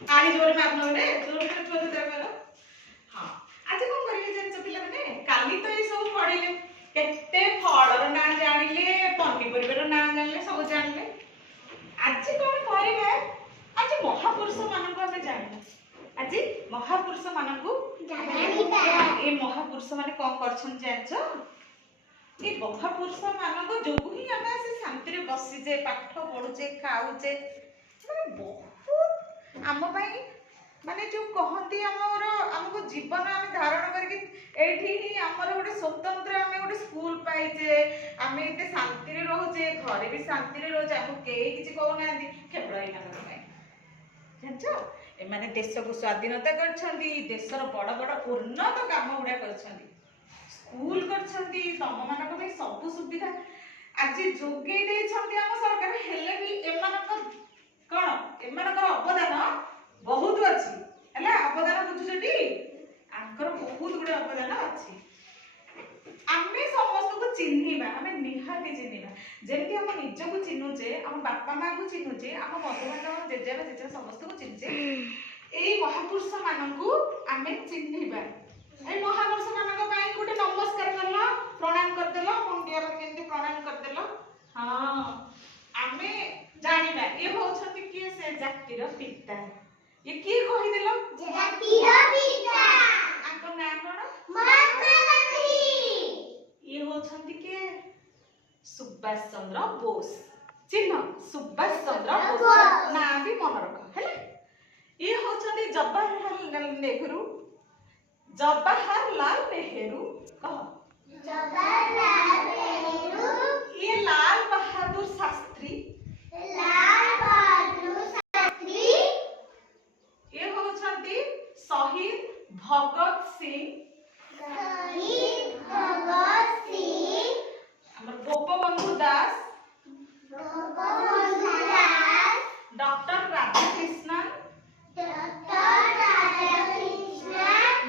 आनी जोर मारनो रे जोर से थोड़ा दे करो। हां आज कोन करिवे जे पिला माने काली तो ये सब पढिले केते फळर ना जानिले पनिपरिबर ना जानिले सब जानिले आज कोन करिवे आज महापुरुष मानक हमें जानिले आज महापुरुष मानक जानिबा ए महापुरुष माने कोन करछन जानछो ए महापुरुष मानक जोगु ही हमें से शांति रे बसी जे पाठ पढुचे खाउचे माने बहुत आम पाई माने जो कहती आमर आमको जीवन आम धारण करके एठी ही आमर गोटे स्वतंत्र आम गोटे स्कूल पाइजे आम एते शांति रे रहूचे घरे भी शांति रे रहूचे आमको केही किछि कहू नांदी केवल एना पाई जानछो ए माने देश को स्वाधीनता करछंदी देशर बड़ बड़ उन्नत काम गुडा करछंदी स्कूल करछंदी तम मानक में सब सुविधा आज जोगे देछंदी हम सरकार हेले भी एमानक कोन एमानकर अवदान बहुत अच्छी हैला अवदान बुझुछटी आंकर बहुत गुडे अवदान अच्छी आमे समस्त को चिन्हिबा आमे निहाती चिन्हिबा जेमति हम निज को चिन्हुचे हम बापा मां को चिन्हुचे हम बंधु बांधव जेजे समस्त को चिन्हुचे एई महापुरुष माननकु आमे चिन्हिबा ए महापुरुष मानक पई गुटे नमस्कार करलो प्रणाम कर देलो मुंडिया पर केंति प्रणाम कर देलो हां आमे जानिबा ए होछथि के से जातिर पिता ये की कहि देलो जातिर पिता आको नाम कोन महात्मा गांधी ये होछथि के सुभाष चंद्र बोस चिन्ह सुभाष चंद्र बोस ना भी मन रख हैला ये होछथि जवाहरलाल नेहरू कह जवाहरलाल नेहरू ये लाल बहादुर शास्त्री ये होछंती शहीद भगत सिंह हमर गोपबंधु दास डॉक्टर राधाकृष्णन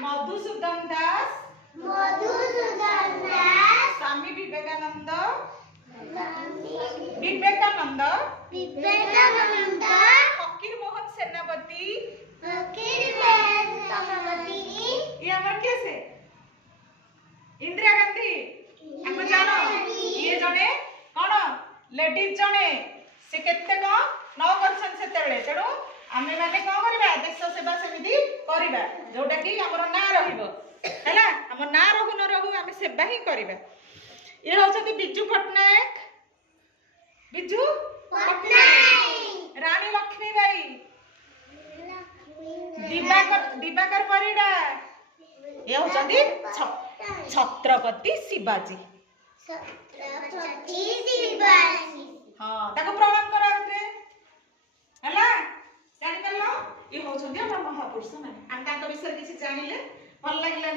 मधुसूदन दास स्वामी विवेकानंद फकीर मोहन सेनापति ये हमर कैसे इंदिरा गांधी हमको जानो ये जने कोन लेडीज जने से केते को न करछन सेतेबेले तेणु आमे माने को करबा देश सेवा समिति करबा जोटा कि हमर ना रहिबो हैला हमर ना रहु न रहु आमे सेवा ही करबा ये होछथि बिजू पटनायक रानी लक्ष्मीबाई दिवाकर परिडा ये होछथि छत्रपति शिवाजी हां ताको प्रणाम करा रे हैला जानि परलो ये होछथि हमर महापुरुष माने हम ताको विषय किछि जानिले भल लागिला